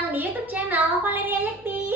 datang di YouTube channel Valeria Yakti.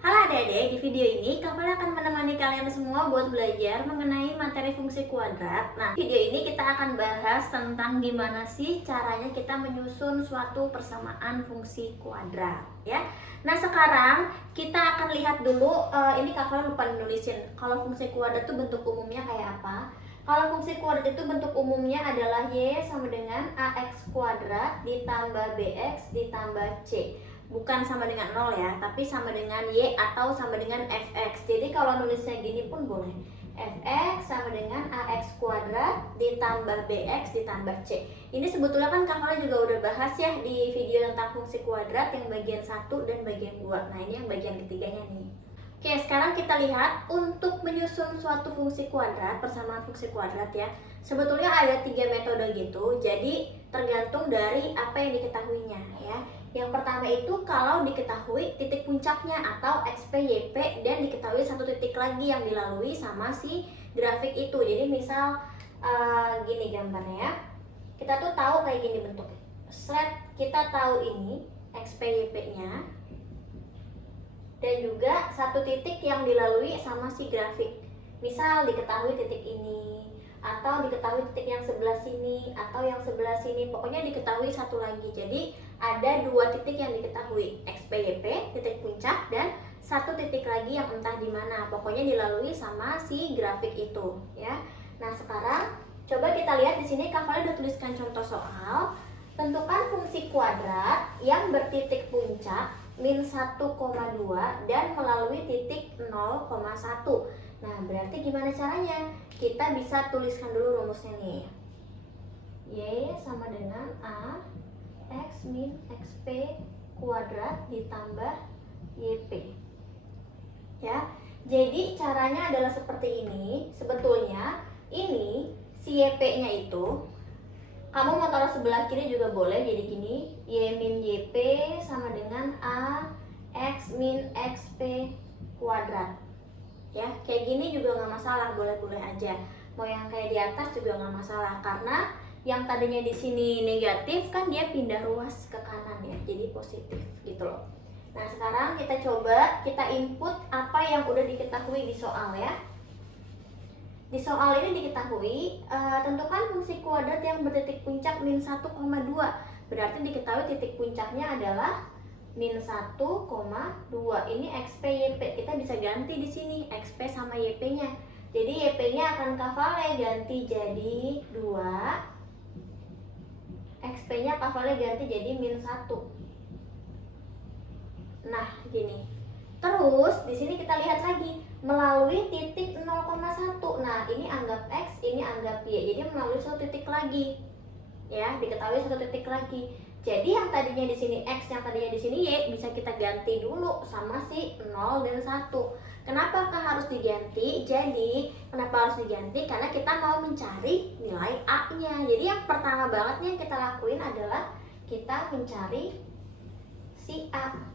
Halo adik-adik, di video ini Kak Valeria akan menemani kalian semua buat belajar mengenai materi fungsi kuadrat. Nah, video ini kita akan bahas tentang gimana sih caranya kita menyusun suatu persamaan fungsi kuadrat, ya. Nah, sekarang kita akan lihat dulu, ini Kak Valeria lupa nulisin. Kalau fungsi kuadrat itu bentuk umumnya kayak apa? Kalau fungsi kuadrat itu bentuk umumnya adalah Y sama dengan AX kuadrat ditambah BX ditambah C. Bukan sama dengan 0 ya, tapi sama dengan Y atau sama dengan Fx. Jadi kalau nulisnya gini pun boleh. Fx sama dengan AX kuadrat ditambah BX ditambah C. Ini sebetulnya kan Kak Valeria juga udah bahas ya di video tentang fungsi kuadrat yang bagian 1 dan bagian 2. Nah, ini yang bagian ketiganya nih. Oke, sekarang kita lihat untuk menyusun suatu fungsi kuadrat, persamaan fungsi kuadrat ya. Sebetulnya ada 3 metode gitu, jadi tergantung dari apa yang diketahuinya ya. Yang pertama itu kalau diketahui titik puncaknya atau XP, YP dan diketahui satu titik lagi yang dilalui sama si grafik itu. Jadi misal gini gambarnya ya. Kita tuh tahu kayak gini bentuknya. Set, kita tahu ini XP, YP-nya. Dan juga satu titik yang dilalui sama si grafik. Misal diketahui titik ini, atau diketahui titik yang sebelah sini, atau yang sebelah sini. Pokoknya diketahui satu lagi. Jadi ada 2 titik yang diketahui, XPYP, titik puncak, dan satu titik lagi yang entah di mana. Pokoknya dilalui sama si grafik itu, ya. Nah, sekarang coba kita lihat di sini Kak Valeria udah tuliskan contoh soal. Tentukan fungsi kuadrat yang bertitik puncak min 1,2 dan melalui titik 0,1. Nah, berarti gimana caranya? Kita bisa tuliskan dulu rumusnya nih. Y sama dengan A X min XP kuadrat ditambah YP. Ya. Jadi caranya adalah seperti ini. Sebetulnya ini si YP-nya itu kamu mau taruh sebelah kiri juga boleh, jadi gini, Y min YP sama dengan A X min XP kuadrat. Ya, kayak gini juga nggak masalah, boleh-boleh aja. Mau yang kayak di atas juga nggak masalah, karena yang tadinya di sini negatif kan dia pindah ruas ke kanan ya, jadi positif gitu loh. Nah, sekarang kita coba kita input apa yang udah diketahui di soal ya. Di soal ini diketahui, tentukan fungsi kuadrat yang bertitik puncak min 1,2. Berarti diketahui titik puncaknya adalah min 1,2. Ini XP, YP. Kita bisa ganti di sini XP sama YP-nya. Jadi YP-nya akan Kak Valeria ganti jadi 2. XP-nya Kak Valeria ganti jadi min 1. Nah, gini. Terus di sini kita lihat lagi melalui titik 0,1. Nah, ini anggap X, ini anggap Y. Jadi melalui satu titik lagi. Ya, diketahui satu titik lagi. Jadi yang tadinya di sini X, yang tadinya di sini Y bisa kita ganti dulu sama si 0 dan 1. Kenapakah harus diganti? Jadi, kenapa harus diganti? Karena kita mau mencari nilai A-nya. Jadi yang pertama banget nih yang kita lakuin adalah kita mencari si A.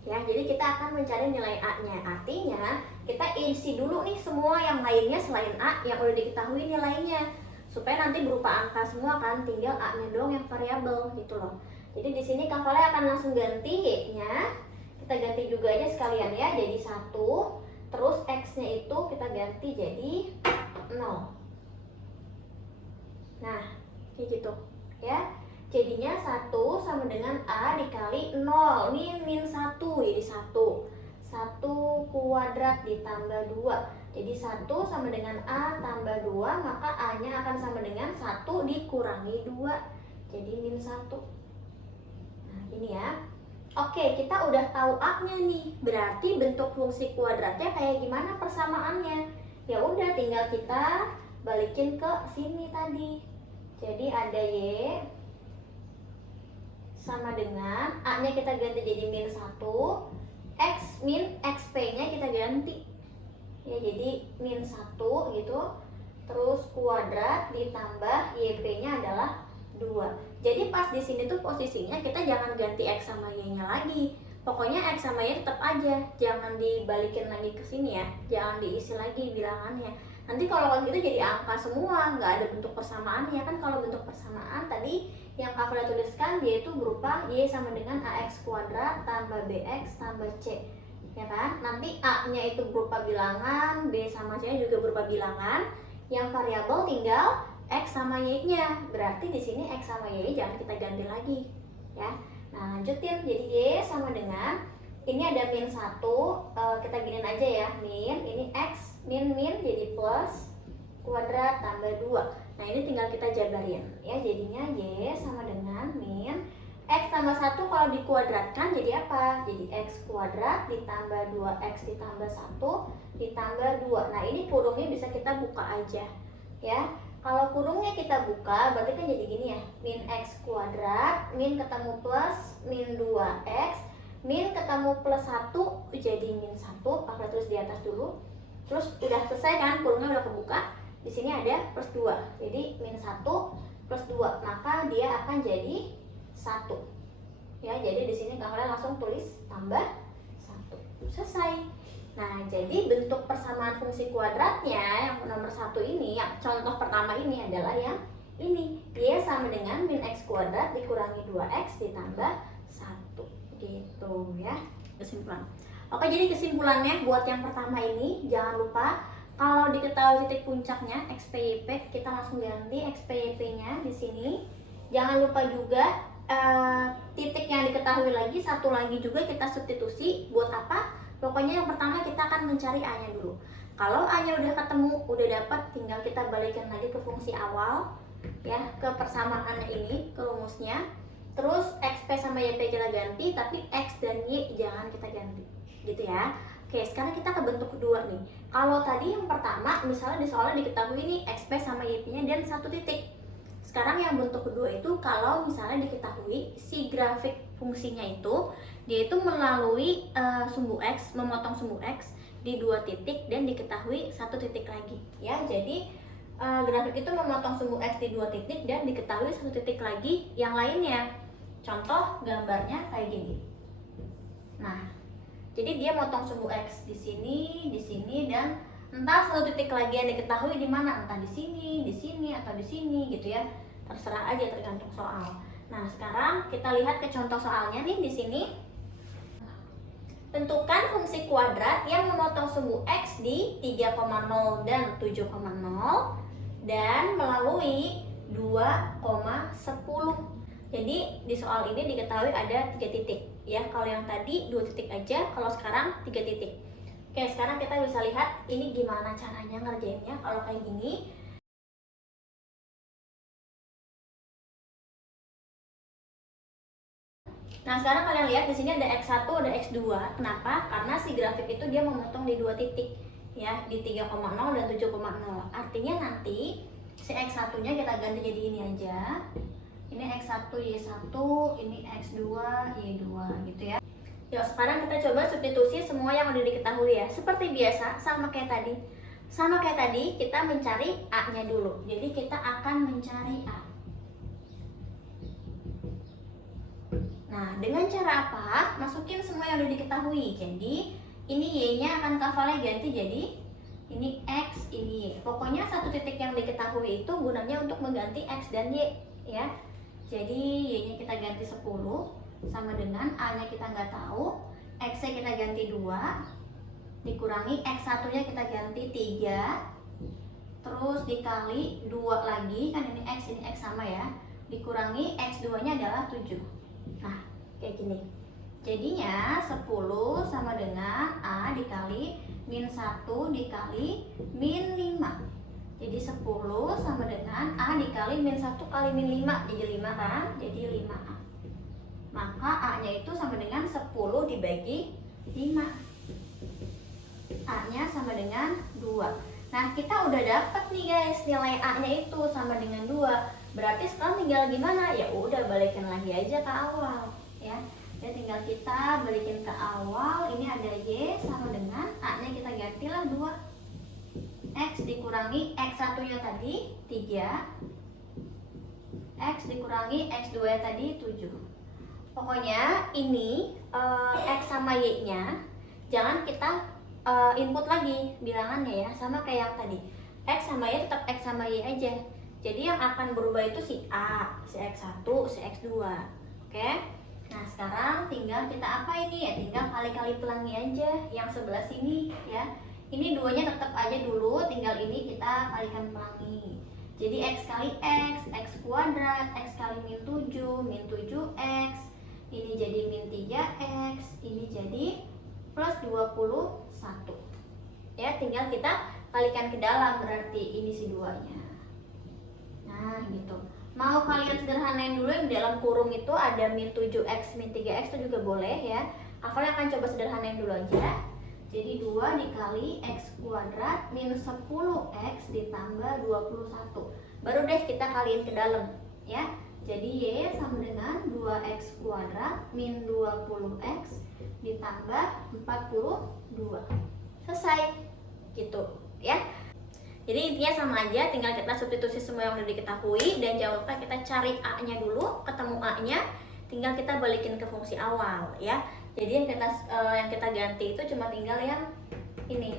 Ya, jadi kita akan mencari nilai A-nya. Artinya, kita isi dulu nih semua yang lainnya selain A yang udah diketahui nilainya. Supaya nanti berupa angka semua kan, tinggal A-nya doang yang variabel gitu loh. Jadi di sini Kak Valeria akan langsung ganti Y-nya. Kita ganti juga aja sekalian ya, jadi 1. Terus X-nya itu kita ganti jadi 0. Nah, kayak gitu ya. Jadinya 1 sama dengan A dikali 0. Ini min 1, jadi 1. 1 kuadrat ditambah 2. Jadi 1 sama dengan A tambah 2, maka A-nya akan sama dengan 1 dikurangi 2. Jadi min 1. Nah, ini ya. Oke, kita udah tahu A-nya nih. Berarti bentuk fungsi kuadratnya kayak gimana persamaannya? Ya udah, tinggal kita balikin ke sini tadi. Jadi ada Y sama dengan A-nya kita ganti jadi min 1, X min XP-nya kita ganti. Ya, jadi min 1 gitu. Terus kuadrat ditambah YP-nya adalah 2. Jadi pas di sini tuh posisinya kita jangan ganti X sama Y-nya lagi. Pokoknya X sama Y tetap aja, jangan dibalikin lagi ke sini ya. Jangan diisi lagi bilangannya. Nanti kalau kayak gitu jadi angka semua, nggak ada bentuk persamaannya kan. Kalau bentuk persamaan tadi yang Kak Fela tuliskan yaitu berupa Y sama dengan AX kuadrat tambah BX tambah C, ya kan. Nanti A-nya itu berupa bilangan, B sama C juga berupa bilangan. Yang variabel tinggal X sama Y-nya. Berarti di sini X sama Y jangan kita ganti lagi, ya. Nah, lanjutin. Jadi Y sama dengan, ini ada min 1, kita giniin aja ya, min, ini X, min jadi plus, kuadrat tambah 2. Nah, ini tinggal kita jabarin, ya. Jadinya Y sama dengan min, X tambah 1 kalau dikuadratkan jadi apa? Jadi X kuadrat ditambah 2X ditambah 1 ditambah 2. Nah, ini kurungnya bisa kita buka aja, ya. Kalau kurungnya kita buka, berarti kan jadi gini ya, min X kuadrat, min ketemu plus, min 2X, min ketemu plus 1, jadi min 1, aku tulis di atas dulu. Terus udah selesai kan, kurungnya udah kebuka, di sini ada plus 2, jadi min 1 plus 2, maka dia akan jadi 1. Ya, jadi di sini kalian langsung tulis tambah 1. Selesai. Nah, jadi bentuk persamaan fungsi kuadratnya yang nomor 1 ini, yang contoh pertama ini adalah yang ini. Y sama dengan min X kuadrat dikurangi 2X ditambah 1. Gitu ya, kesimpulan. Oke, jadi kesimpulannya buat yang pertama ini, jangan lupa kalau diketahui titik puncaknya XPYP, kita langsung ganti XPYP-nya di sini. Jangan lupa juga titik yang diketahui lagi, satu lagi juga kita substitusi. Buat apa? Pokoknya yang pertama kita akan mencari A-nya dulu. Kalau A-nya udah ketemu, udah dapat, tinggal kita balikan lagi ke fungsi awal, ya, ke persamaannya ini, ke rumusnya. Terus XP sama YP kita ganti, tapi X dan Y jangan kita ganti, gitu ya. Oke, sekarang kita ke bentuk kedua nih. Kalau tadi yang pertama, misalnya di soalnya diketahui nih XP sama YP-nya dan 1 titik. Sekarang yang bentuk kedua itu kalau misalnya diketahui si grafik fungsinya itu, dia itu melalui sumbu X, memotong sumbu X di 2 titik dan diketahui 1 titik lagi, ya. Jadi grafik itu memotong sumbu X di 2 titik dan diketahui 1 titik lagi yang lainnya. Contoh gambarnya kayak gini. Nah, jadi dia motong sumbu X di sini dan entah 1 titik lagi yang diketahui di mana, entah di sini atau di sini gitu ya. Terserah aja, tergantung soal. Nah, sekarang kita lihat ke contoh soalnya nih di sini. Tentukan fungsi kuadrat yang memotong sumbu X di 3,0 dan 7,0 dan melalui 2,10. Jadi di soal ini diketahui ada 3 titik ya. Kalau yang tadi 2 titik aja, kalau sekarang 3 titik. Oke, sekarang kita bisa lihat ini gimana caranya ngerjainnya kalau kayak gini. Nah, sekarang kalian lihat di sini ada X1, ada X2. Kenapa? Karena si grafik itu dia memotong di 2 titik ya, di 3,0 dan 7,0. Artinya nanti si X1-nya kita ganti jadi ini aja. Ini X1 Y1, ini X2 Y2 gitu ya. Yuk, sekarang kita coba substitusi semua yang udah diketahui ya. Seperti biasa, sama kayak tadi. Sama kayak tadi, kita mencari A-nya dulu. Jadi kita akan mencari A. Nah, dengan cara apa? Masukin semua yang udah diketahui. Jadi, ini Y-nya akan Kak Fela ganti jadi ini X, ini Y. Pokoknya 1 titik yang diketahui itu gunanya untuk mengganti X dan Y ya. Jadi, Y-nya kita ganti 10 sama dengan A-nya kita nggak tahu, X-nya kita ganti 2 dikurangi X1-nya kita ganti 3 terus dikali 2 lagi, kan ini X sama ya, dikurangi X2-nya adalah 7. Nah, kayak gini. Jadinya 10 sama dengan A dikali min 1 dikali min 5. Jadi 10 sama dengan A dikali min 1 kali min 5, jadi 5 kan? Jadi 5A. Maka A-nya itu sama dengan 10 dibagi 5. A-nya sama dengan 2. Nah, kita udah dapat nih guys, nilai A-nya itu sama dengan 2. Berarti sekarang tinggal gimana? Ya udah, balikin lagi aja ke awal ya. Ya tinggal kita balikin ke awal. Ini ada Y sama dengan A-nya kita gantilah 2. X dikurangi X1-nya tadi 3. X dikurangi X2 tadi 7. Pokoknya ini X sama Y-nya jangan kita input lagi bilangannya ya, sama kayak yang tadi. X sama Y tetap X sama Y aja. Jadi yang akan berubah itu si A, si X1, si X2. Oke? Nah sekarang tinggal kita apa ini ya? Tinggal kali-kali pelangi aja yang sebelah sini ya. Ini duanya tetap aja dulu, tinggal ini kita kalikan pelangi. Jadi X kali X, X kuadrat, X kali min 7, min 7X. Ini jadi min 3X, ini jadi plus 21. Ya, tinggal kita kalikan ke dalam, berarti ini si duanya. Nah gitu. Mau kalian sederhanain dulu yang di dalam kurung itu ada min 7x, min 3x itu juga boleh ya. Afal akan coba sederhanain dulu aja. Jadi 2 dikali x kuadrat min 10x ditambah 21. Baru deh kita kaliin ke dalam ya. Jadi y sama dengan 2x kuadrat min 20x ditambah 42. Selesai gitu ya. Jadi intinya sama aja, tinggal kita substitusi semua yang udah diketahui dan jangan lupa kita cari a-nya dulu, ketemu a-nya, tinggal kita balikin ke fungsi awal ya. Jadi yang kita ganti itu cuma tinggal yang ini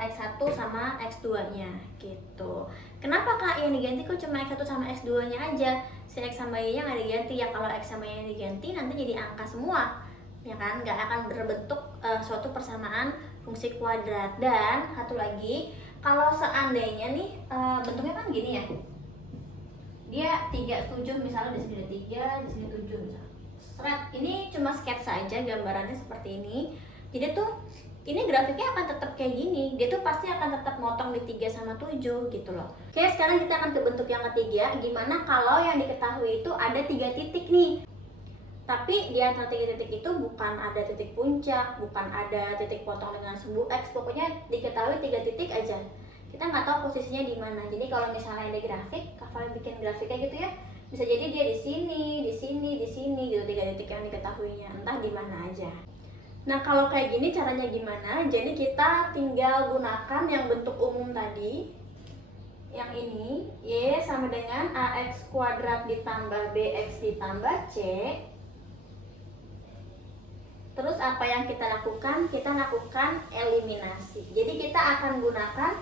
x1 sama x2-nya gitu. Kenapa Kak yang diganti kok cuma x1 sama x2-nya aja? Si x sama y-nya nggak diganti ya. Kalau x sama y-nya diganti nanti jadi angka semua. Ya kan, nggak akan berbentuk suatu persamaan fungsi kuadrat. Dan satu lagi, kalau seandainya nih bentuknya kan gini ya, dia 3, 7 misalnya, di sini ada 3, di sini 7 misalnya. Seret, ini cuma sketsa aja gambarannya seperti ini. Jadi tuh ini grafiknya akan tetap kayak gini, dia tuh pasti akan tetap motong di 3 sama 7 gitu loh. Oke, sekarang kita akan ke bentuk yang ketiga. Gimana kalau yang diketahui itu ada 3 titik nih, tapi di antara 3 titik itu bukan ada titik puncak, bukan ada titik potong dengan sumbu X, pokoknya diketahui 3 titik aja. Kita nggak tahu posisinya di mana. Jadi kalau misalnya ada grafik, Kafal bikin grafiknya gitu ya, bisa jadi dia di sini, di sini, di sini gitu, 3 titik yang diketahuinya, entah di mana aja. Nah kalau kayak gini caranya gimana? Jadi kita tinggal gunakan yang bentuk umum tadi, yang ini, Y sama dengan AX kuadrat ditambah BX ditambah C. Terus apa yang kita lakukan? Kita lakukan eliminasi. Jadi kita akan gunakan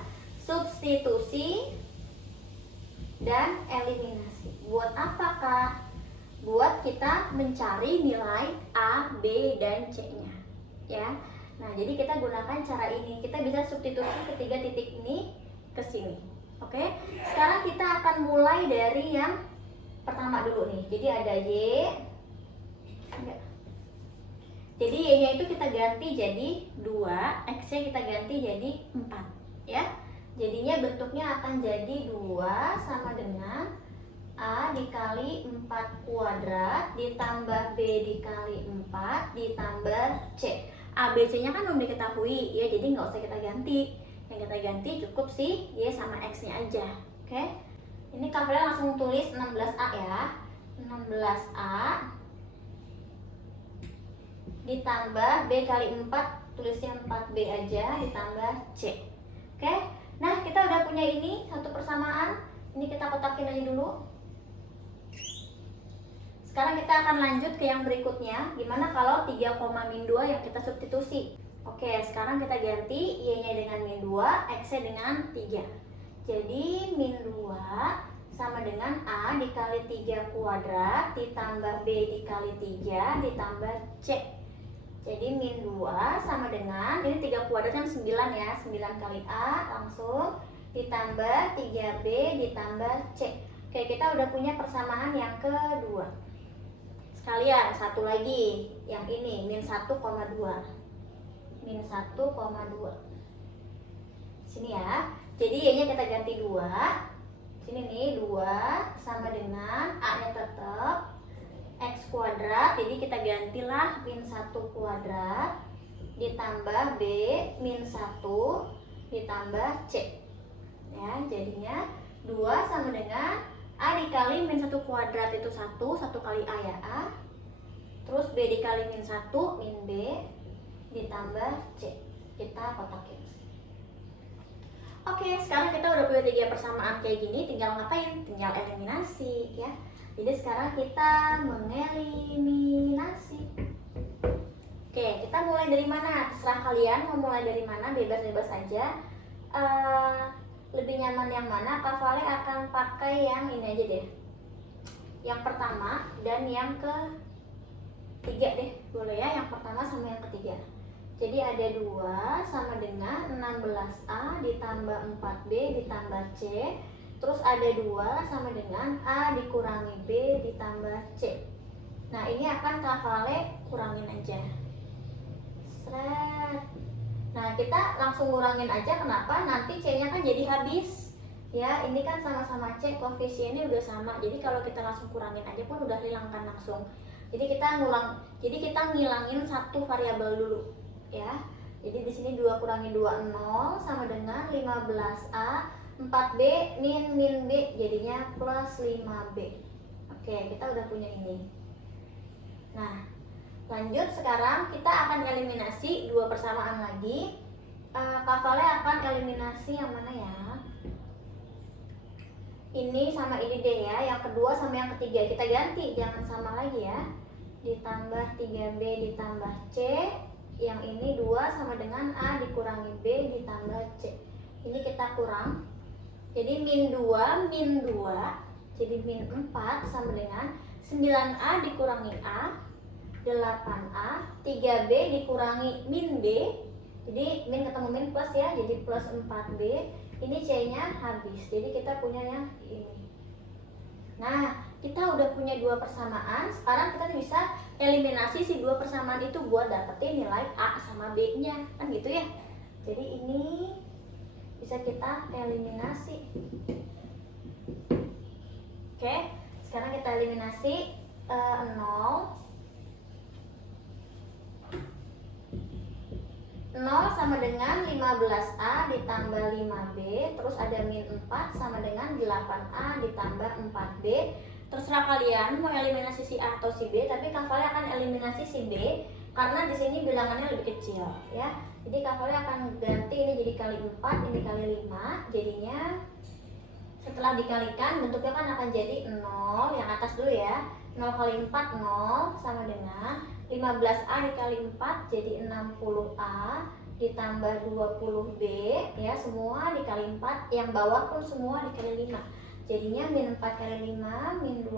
substitusi dan eliminasi. Buat apa Kak? Buat kita mencari nilai A, B, dan C-nya ya. Nah jadi kita gunakan cara ini. Kita bisa substitusi ketiga titik ini ke sini. Oke, sekarang kita akan mulai dari yang pertama dulu nih. Jadi ada Y. Jadi Y-nya itu kita ganti jadi 2, X-nya kita ganti jadi 4 ya. Jadinya bentuknya akan jadi 2 sama dengan A dikali 4 kuadrat ditambah B dikali 4 ditambah C. A, B, C-nya kan belum diketahui ya, jadi nggak usah kita ganti. Yang kita ganti cukup sih Y sama X-nya aja. Oke, ini kalian langsung tulis 16A ya. 16A ditambah B kali 4, tulisnya 4B aja, ditambah C. Oke, nah kita udah punya ini satu persamaan. Ini kita kotakin aja dulu. Sekarang kita akan lanjut ke yang berikutnya. Gimana kalau 3, min 2 yang kita substitusi? Oke, sekarang kita ganti Y-nya dengan min 2, X-nya dengan 3. Jadi min 2 sama dengan A dikali 3 kuadrat ditambah B dikali 3 ditambah C. Jadi min 2 sama dengan, ini 3 kuadrat kan 9 ya, 9 kali A langsung ditambah 3B ditambah C. Oke, kita udah punya persamaan yang kedua. Sekalian, satu lagi, yang ini, min 1,2. Min 1,2. Sini ya, jadi Y-nya kita ganti 2. Sini nih, 2 sama dengan A-nya tetap X kuadrat, jadi kita gantilah min 1 kuadrat ditambah B min 1 ditambah C ya, jadinya 2 sama dengan A dikali min 1 kuadrat itu 1 kali A ya A, terus B dikali min 1 min B ditambah C, kita kotakin. Oke, sekarang kita udah punya 3 persamaan kayak gini, tinggal ngapain? Tinggal eliminasi ya. Jadi sekarang kita mengeliminasi. Oke, kita mulai dari mana? Terserah kalian mau mulai dari mana, bebas-bebas aja. lebih nyaman yang mana? Kak Vale akan pakai yang ini aja deh, yang pertama dan yang ketiga deh, boleh ya, yang pertama sama yang ketiga. Jadi ada 2 sama dengan 16A ditambah 4B ditambah C. Terus ada 2 sama dengan A dikurangi B ditambah C. Nah ini akan Kak Vale kurangin aja. Seret. Nah kita langsung kurangin aja, kenapa? Nanti C nya kan jadi habis. Ya ini kan sama-sama C, koefisiennya udah sama. Jadi kalau kita langsung kurangin aja pun udah hilang kan langsung. Jadi kita ngilangin satu variabel dulu. Ya, jadi di sini 2 kurangi 2 0 sama dengan 15A, 4B min B jadinya plus 5B. Oke, kita udah punya ini. Nah, lanjut sekarang kita akan eliminasi 2 persamaan lagi. Kak Vale akan eliminasi yang mana ya? Ini sama ini deh ya, yang kedua sama yang ketiga kita ganti, jangan sama lagi ya. Ditambah 3B ditambah C. Yang ini 2 sama dengan A dikurangi B ditambah C. Ini kita kurang. Jadi min 2 jadi min 4 sama dengan 9A dikurangi A, 8A, 3B dikurangi min B. Jadi min ketemu min plus ya, jadi plus 4B. Ini C nya habis, jadi kita punya yang ini. Nah, kita udah punya 2 persamaan. Sekarang kita bisa eliminasi si 2 persamaan itu buat dapetin nilai A sama B nya, kan gitu ya. Jadi ini bisa kita eliminasi. Oke, sekarang kita eliminasi 0 sama dengan 15A ditambah 5B. Terus ada min 4 sama dengan 8A ditambah 4B. Terserah kalian mau eliminasi si A atau si B, tapi Kak Vale akan eliminasi si B karena di sini bilangannya lebih kecil ya. Jadi Kak Vale akan ganti ini jadi kali 4, ini kali 5. Jadinya setelah dikalikan bentuknya kan akan jadi 0, yang atas dulu ya. 0 kali 4 0 sama dengan 15A dikali 4 jadi 60A ditambah 20B ya, semua dikali 4, yang bawah pun semua dikali 5. Jadinya min 4 kali 5 min 20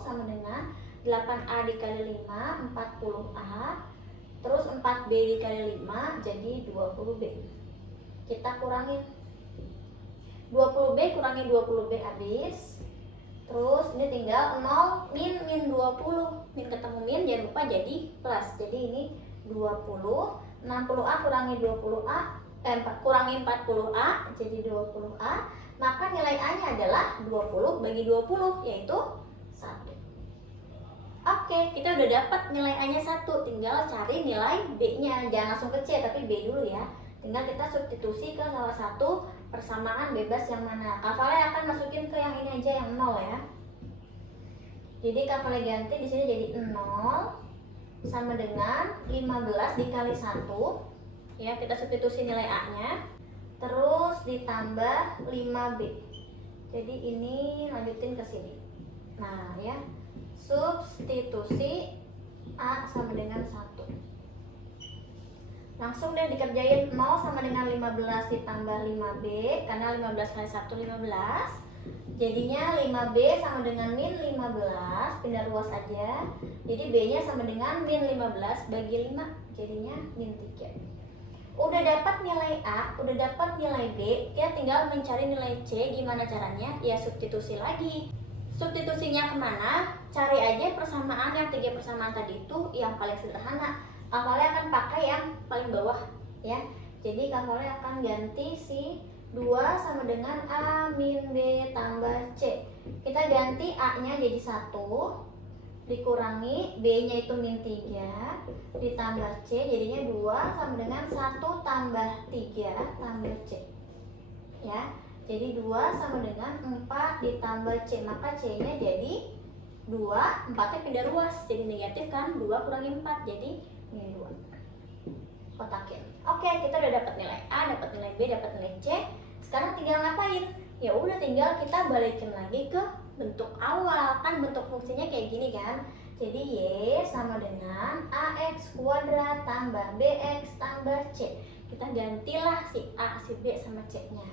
sama dengan 8A dikali 5 40A. Terus 4B dikali 5 jadi 20B. Kita kurangin 20B kurangi 20B habis. Terus ini tinggal 0 min 20. Min ketemu min jangan lupa jadi plus. Jadi ini 20. 60A kurangi 20A, kurangi 40A jadi 20A. Maka nilai A-nya adalah 20 bagi 20 yaitu 1. Oke, kita udah dapat nilai A-nya 1. Tinggal cari nilai B-nya. Jangan langsung ke C tapi B dulu ya. Tinggal kita substitusi ke salah satu persamaan bebas yang mana. Kak Vale akan masukin ke yang ini aja, yang 0 ya. Jadi Kak Vale ganti di sini jadi 0 sama dengan 15 dikali 1. Ya, kita substitusi nilai A-nya. Terus ditambah 5B. Jadi ini lanjutin ke sini. Nah, ya. Substitusi A sama dengan 1. Langsung deh dikerjain. 0 sama dengan 15 ditambah 5B, karena 15 kali 1 15. Jadinya 5B sama dengan min 15, pindah ruas aja. Jadi B nya sama dengan min 15 bagi 5, jadinya min 3. Udah dapat nilai A, udah dapat nilai B, kita tinggal mencari nilai C. Gimana caranya? Ya substitusi lagi. Substitusinya kemana? Cari aja persamaan yang 3 persamaan tadi itu yang paling sederhana. Kak Vale akan pakai yang paling bawah ya. Jadi Kak Vale akan ganti si 2 sama dengan A min B tambah C. Kita ganti A-nya jadi 1 dikurangi B-nya itu min 3 ditambah C, jadinya 2 sama dengan 1 tambah 3 tambah C. Ya. Jadi 2 sama dengan 4 ditambah C, maka C-nya jadi 2, 4-nya pindah ruas, jadi negatif kan, 2 kurangi 4, jadi min 2. Kotakin. Oke, kita udah dapat nilai A, dapat nilai B, dapat nilai C. Sekarang tinggal ngapain? Ya udah tinggal kita balikin lagi ke bentuk awal. Kan bentuk fungsinya kayak gini kan. Jadi Y sama dengan AX kuadrat tambah BX tambah C. Kita gantilah si A, si B sama C-nya.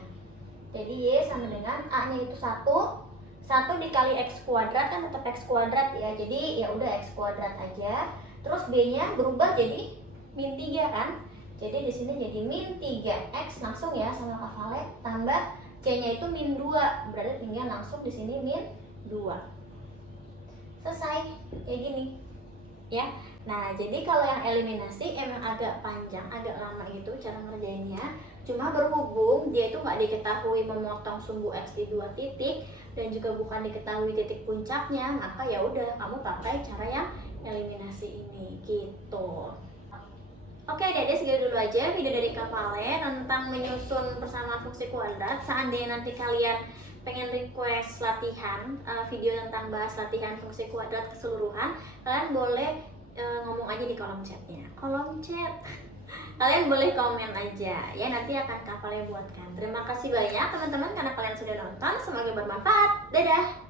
Jadi Y sama dengan A-nya itu 1 dikali X kuadrat kan tetap X kuadrat ya. Jadi ya udah X kuadrat aja. Terus B-nya berubah jadi min 3 kan. Jadi di sini jadi min 3X langsung ya sama Kak Vale, tambah C-nya itu min 2. Berarti tinggal langsung di sini min 2. Selesai. Kayak gini. Ya. Nah, jadi kalau yang eliminasi emang agak panjang, agak lama gitu cara ngerjainnya. Cuma berhubung dia itu nggak diketahui memotong sumbu X di 2 titik dan juga bukan diketahui titik puncaknya, maka ya udah kamu pakai cara yang eliminasi ini gitu. Oke, Dede segitu dulu aja video dari Kak Vale tentang menyusun persamaan fungsi kuadrat. Seandainya nanti kalian pengen request latihan video tentang bahas latihan fungsi kuadrat keseluruhan, kalian boleh ngomong aja di kolom chatnya. Kolom chat. Kalian boleh komen aja ya, nanti akan Kak Vale buatkan. Terima kasih banyak teman-teman karena kalian sudah nonton. Semoga bermanfaat. Dadah.